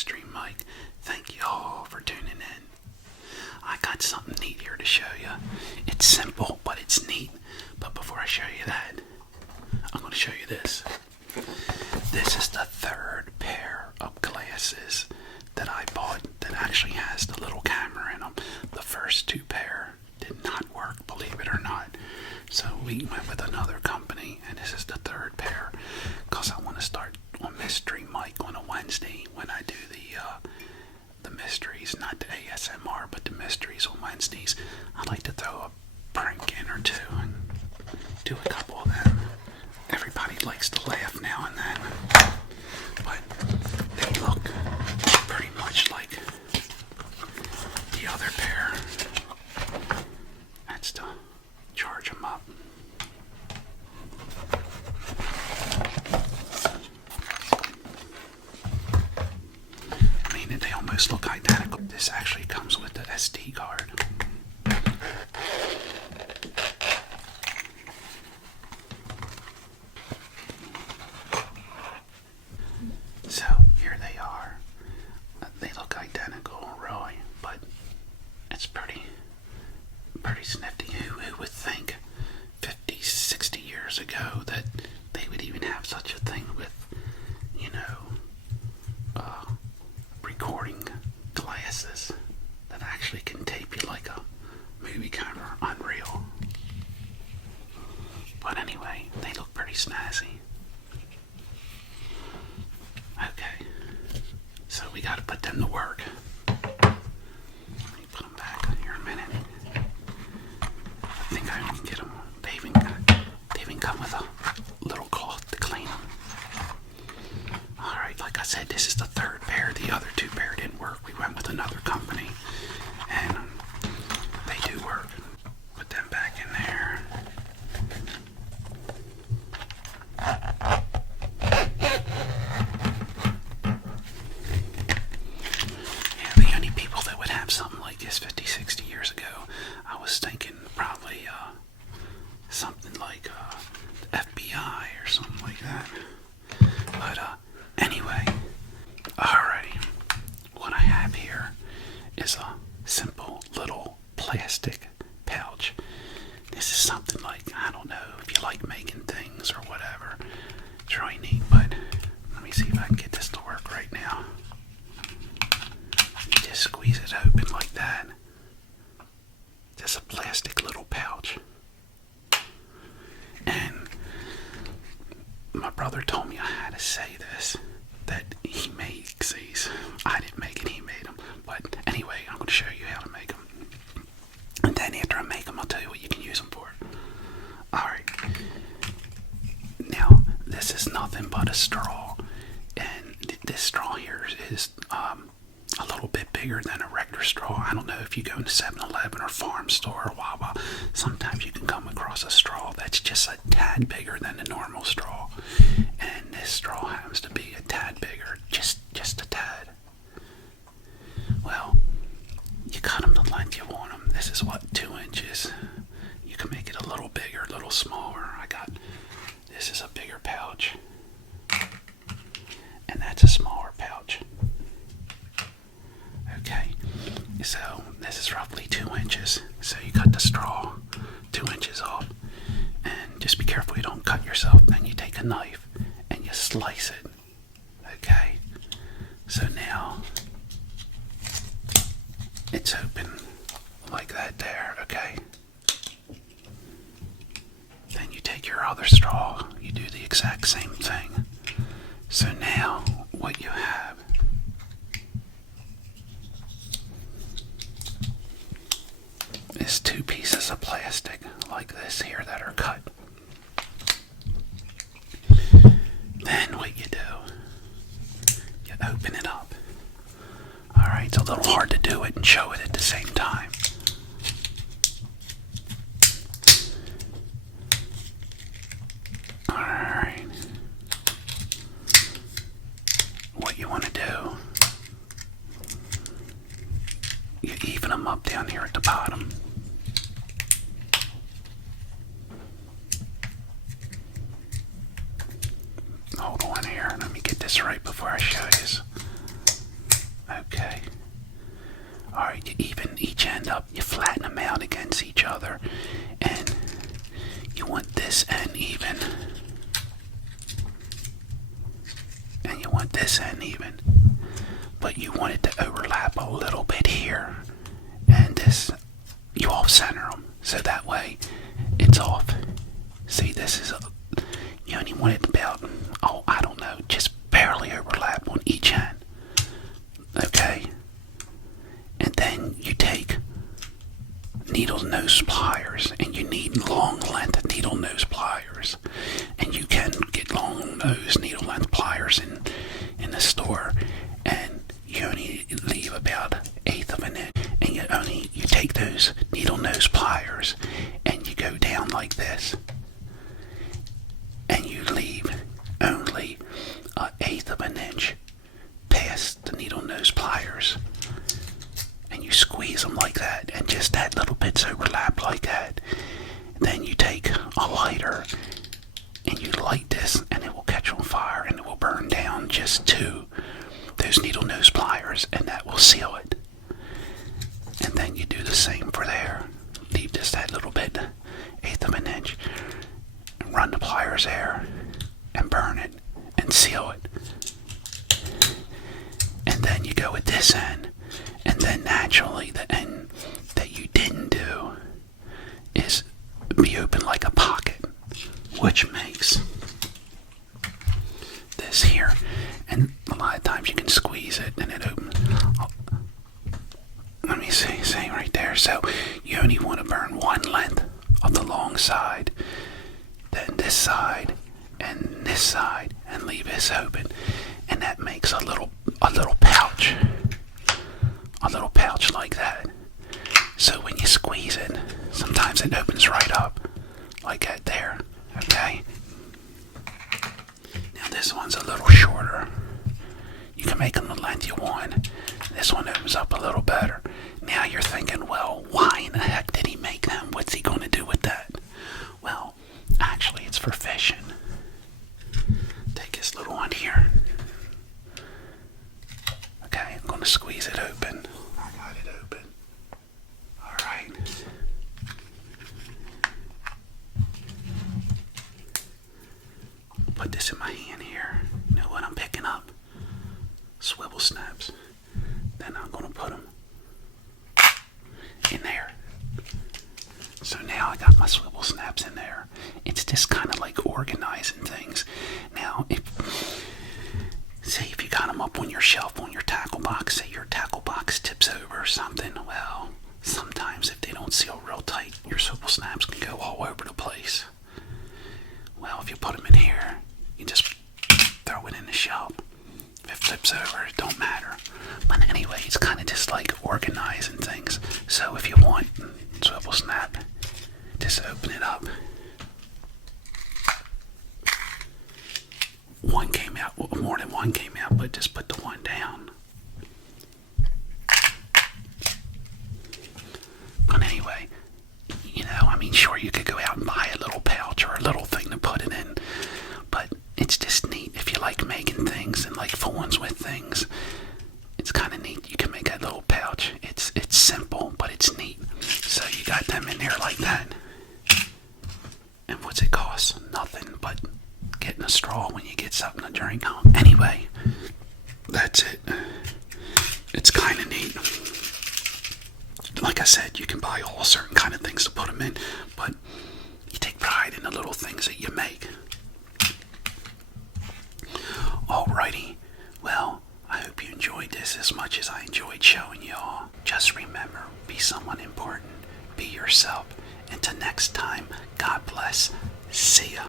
Mystery Mike. Thank you all for tuning in. I got something neat here to show you. It's simple, but it's neat. But before I show you that, I'm going to show you this. This is the third pair of glasses that I bought that actually has the little camera in them. The first two pair did not work, believe it or not. So we went with another company, and this is the third pair, because I want to start on Mystery Mike on a Wednesday when I do the mysteries, not the ASMR, but the mysteries on Wednesdays. I like to throw a prank in or two and do a couple of them. Everybody likes to laugh now and then, but they look pretty much like the other pair. That's to charge them up. I mean, they almost look identical. This actually comes with the SD card. So here they are. They look identical, really, but it's pretty snifty. Who would think 50, 60 years ago that they would even have such a thing with, recording glasses that actually can tape you like a movie camera. Unreal. But anyway, they look pretty snazzy. Okay, so we gotta put them to work. Let me put them back here a minute. I think I can get them. They even come with a little cloth to clean them. Alright, like I said, this is the third pair. The other two pair didn't work. We went with another company, and they do work. Put them back in there. Yeah, the only people that would have something like this 50, 60 years ago, I was thinking probably something like the FBI or something like that. But anyway, alrighty. What I have here is a simple little plastic pouch. This is something like, I don't know if you like making things or whatever. It's really neat, but let me see if I can get this to work right now. You just squeeze it open like that. Just a plastic little pouch. And my brother told me I had to say this, that he makes these. I didn't make it, he made them. But anyway, I'm going to show you how to make them. And then after I make them, I'll tell you what you can use them for. Alright. Now, this is nothing but a straw. And this straw here is a little bit bigger than a regular straw. I don't know if you go into 7-Eleven or Farm Store or Wawa. Sometimes you can come across a straw that's just a tad bigger than the normal straw. And this straw happens to be a tad bigger. Just a tad. Well, you cut them the length you want them. This is what, 2 inches. You can make it a little bigger, a little smaller. This is a bigger pouch. And that's a smaller pouch. Okay, so this is roughly 2 inches. So you cut the straw 2 inches off. And just be careful you don't cut yourself. Then you take a knife and you slice it. Okay, so now it's open like that there, okay? Then you take your other straw, you do the exact same thing. So now what you have is 2 pieces of plastic like this here that are cut. Then what you do, you open it up. Alright, it's a little hard to do it and show it at the same time. Alright. What you want to do, you even them up down here at the bottom. Hold on here, let me get this right before I show you. each other, and you want this end even, and you want this end even, but you want it to overlap a little bit here, and this, you off center them, so that way it's off. See, this is you only want it about, oh, I don't know, just barely overlap on each end. Okay? And then you take needle nose pliers, and you need long length needle nose pliers. And you can get long nose needle length pliers in the store, and you only leave about 1/8 of an inch. And you take those needle nose pliers and you go down like this, and you leave only 1/8 of an inch past the needle nose pliers, and you squeeze them like that, and just that little bit's overlap like that. Then you take a lighter and you light this, and it will catch on fire, and it will burn down just to those needle nose pliers, and that will seal it. And then you do the same for there. Leave just that little bit, 1/8 of an inch, and run the pliers there, and burn it, and seal it. And then you go with this end, and then naturally the end that you didn't do is be open like a pocket, which makes this here. And a lot of times you can squeeze it and it opens. Let me see right there. So you only want to burn one length of the long side, then this side, and this side, and leave this open, and that makes a little pouch, like that. So when you squeeze it, sometimes it opens right up, like that there. Okay. Now this one's a little shorter. You can make them the length you want. This one opens up a little better. Now you're thinking, well, why in the heck did he make them? What's he going to do with that? Well, actually, it's for fishing. Take this little one here. Okay, I'm going to squeeze it open. I got it open. All right. Put this in my hand here. You know what I'm picking up? Swivel snaps. Then I'm going to put them in there. So now I got my swivel snaps in there. It's just kind of like organizing things. Now, if you got them up on your shelf on your tackle box, say your tackle box tips over or something, well, sometimes if they don't seal real tight, your swivel snaps can go all over the place. Well, if you put them in here, you just throw it in the shelf. If it flips over, it don't matter. But anyway, it's kind of just like organizing things. So if you want swivel snap, just open it up. One came out, more than one came out, but just put the one down. But anyway, sure, you could go out and buy a little pouch or a little thing to put it in, but it's just neat if you like making things and like fooling with things. It's kind of neat. You can make a little pouch. It's simple, but it's neat. So you got them in there like that. And what's it cost? Nothing but getting a straw when you get something to drink. Anyway, that's it. It's kind of neat. Like I said, you can buy all certain kind of things to put them in, but you take pride in the little things that you make. Alrighty, well, I hope you enjoyed this as much as I enjoyed showing y'all. Just remember, be someone important, be yourself. Until next time, God bless. See ya.